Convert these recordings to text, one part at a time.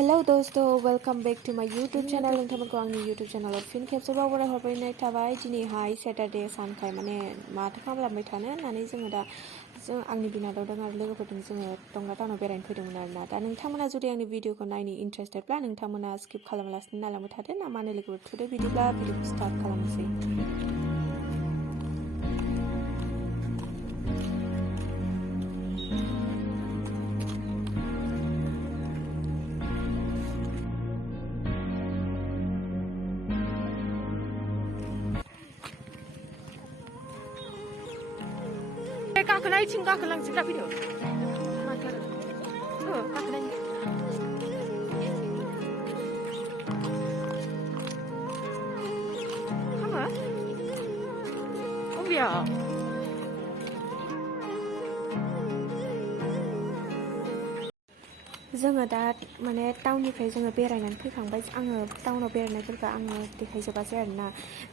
Hello दोस्तों, welcome back to my YouTube channel. नोंथांमोनखौ आंनि YouTube channel फिन खेबसेबाव बरायहरबाय थाबाय। दिनैहाय सैटरडे सानखाय माने माथो खालामबाय थानो होननानै जों आंनि बिनानाव दं आरो लोगोफोरजों जोङो टंला टाउनाव बेरायनो फैदोंमोन आरोना। दा नोंथांमोना जुदि आंनि भिडिअखौ नायनो इन्टारेस्टेडब्ला नोंथांमोना स्किप खालामालासिनो नायलांबाय थादो ना मानो लोगोफोर थुदो बिदिब्ला भिडिअखौ स्टार्ट खालामनोसै। 가그나이 친가 그랑 지가 필요. 가그나이. 하마? 어비야. जोङो दा माने टाउननिफ्राय जोङो बेरायनानै फैखांबाय। आङो टाउनाव बेरायनायफोरखौ आङो देखायजोबासै आरोना।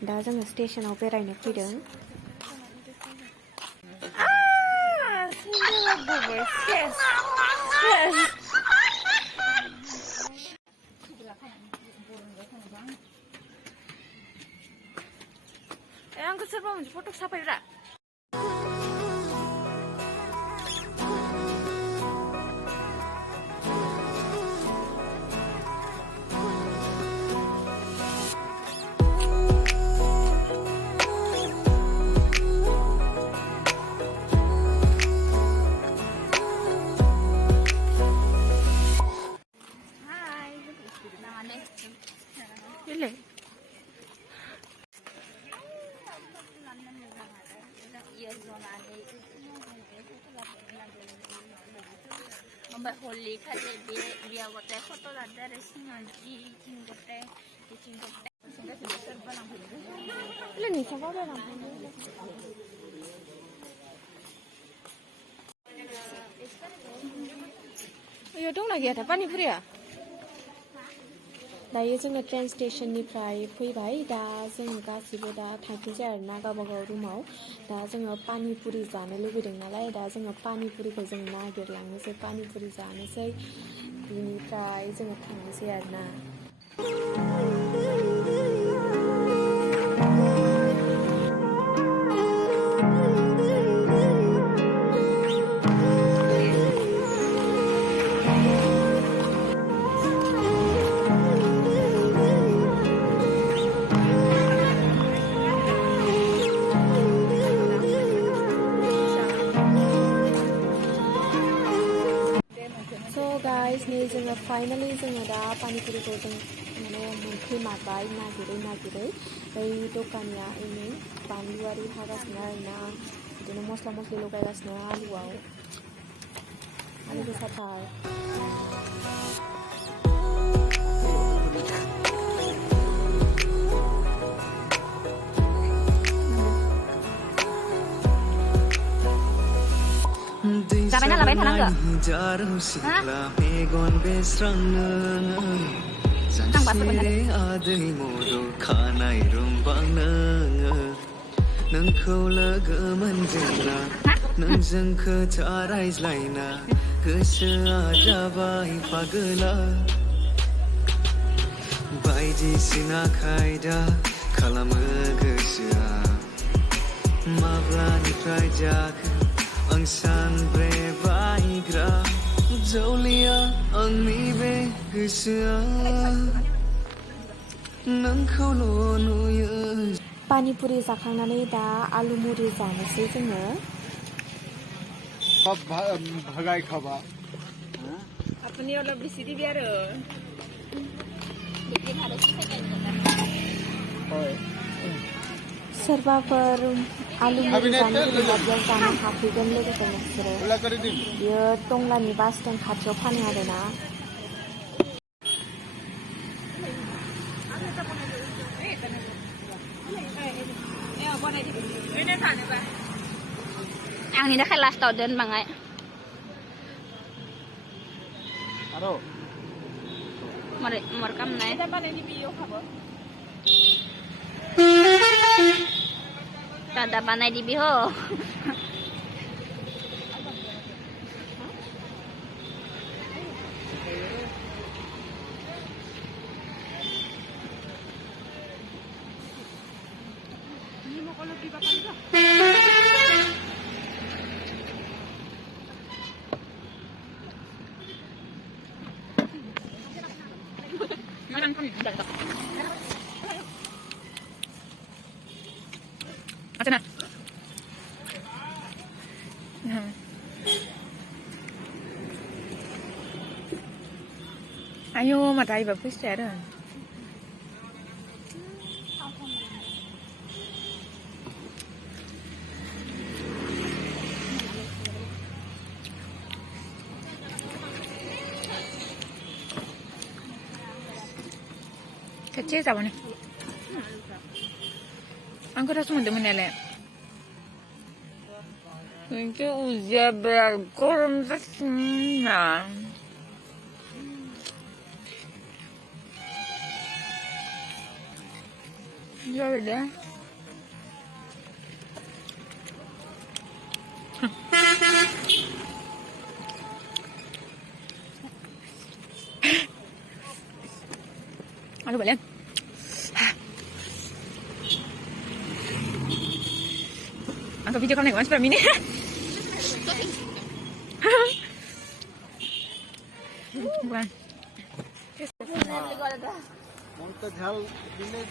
दा जोङो स्टेशनाव बेरायनो फैदों। आंखौ सोरबा मोनसे फट' साफायब्रा। Ile. Mbak Holly kali dia gote foto ada resingan di gote Ile ni sama ba lang. Ayo dong lagi ada pani puri ya? दायो जोङो ट्रेन स्टेशननिफ्राय फैबाय। दा जोङो गासिबो दा थांफिनसै आरोना गावबागाव रुमाव। दा जोङो पानि पुरि जानो लुबैदों नालाय दा जोङो पानि पुरिखौ जों नागिरलांनोसै, पानि पुरि जानोसै, बिनिफ्राय जोङो थांनोसै आरोना। गाइस नै जोङो फाइनाली जोङो दा पानिपुरिखौ जों माने मोनफैमारबाय नागिरै बै दखानिया नै बानलु आरि हागासिनो आरोना, बिदिनो मस्ला मस्लि लगायगासिनो आलुआव, आलु गोसाथार। Sampai nak lain enggak? Nang pas Ang sanbre baigra Jolia ang nibe gusya Nang kholo ya पानी पुरि जाखांनानै दा आलु मुरि जानोसै जोङो। भगाई खाबा अपनी वाला बिसिरी भी आरो सोरबाफोर आलु मुरि जानो लुबैब्ला बेयाव जानो हाफैगोन लोगोफोर नोंसोरो। बियो टंलानि बास स्टेन्ड खाथियाव फानो आरोना। Ang ini kan last tahun bangai. Aro. Merekam nai. Kada panai di biho. Macam Ayo, matay bagus cara. Kecil sama nih. Aku rasa mau demen elek. Itu usia berkurang sesnya. Ya udah. Aduh balik. Angkat video kamu mas ini. Bukan. মনটা ঝাল দিলে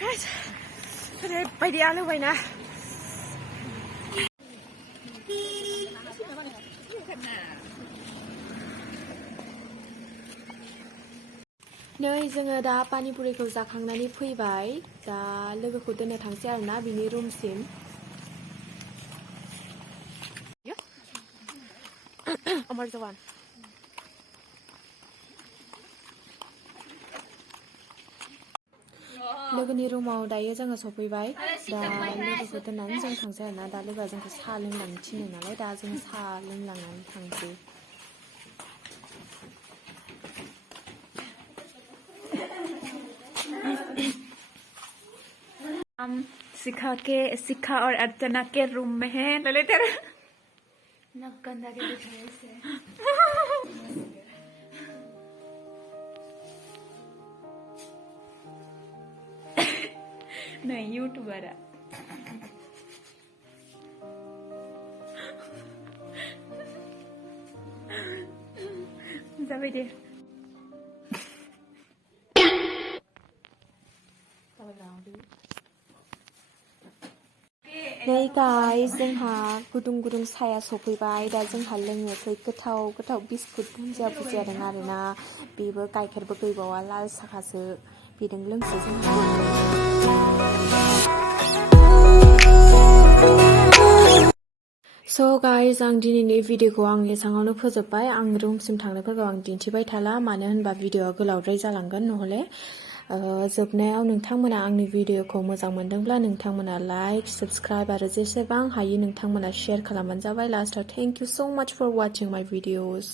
Guys,ไปเดียวเลยไว้นะ नै जोङो दा पानिपुरिखौ जाखांनानै फैबाय दा लोगोखौ दोननो थांसै आरोना बिनि रुमसिम अमर जवान लोगोनि रुमाव दायो जोङो सफैबाय दा लोगोखौ दोननानै जों थांसै आरोना दा लोगोआ जोंखौ साहा लोंलांनो थिनो नालाय दा जों साहा लोंलांनानै थांसै हम शिखा और अर्चना के रूम में हैं लले तेरा नक गंदा के दिखाए से नहीं यूट्यूबर है जाबाय दे नै गाइस जोंहा गुदुं गुदुं साया सफैबाय दा जोंहा लोंनोसै गोथाव गोथाव बिस्कुट भुजिया जादों आरोना बेबो गाइखेरबो गैबावा लाल साहासो बेदों लोंसै जोंहा So guys आं दिनैनि भिडिअखौ आं एसाङावनो फोजोबबाय आं रुमसिम थांनायफोरखौ आं दिन्थिबाय थाला मानो होनबा भिडिअआ गोलावद्राय जालांगोन नहले जोबनायाव नोंथांमोना आंनि भिडिअखौ मोजां मोनदोंब्ला नोंथांमोना लाइक सब्सक्राइब आरो जेसेबां हायो नोंथांमोना शेयार खालामबानो जाबाय लास्टआव thank you so much for watching my videos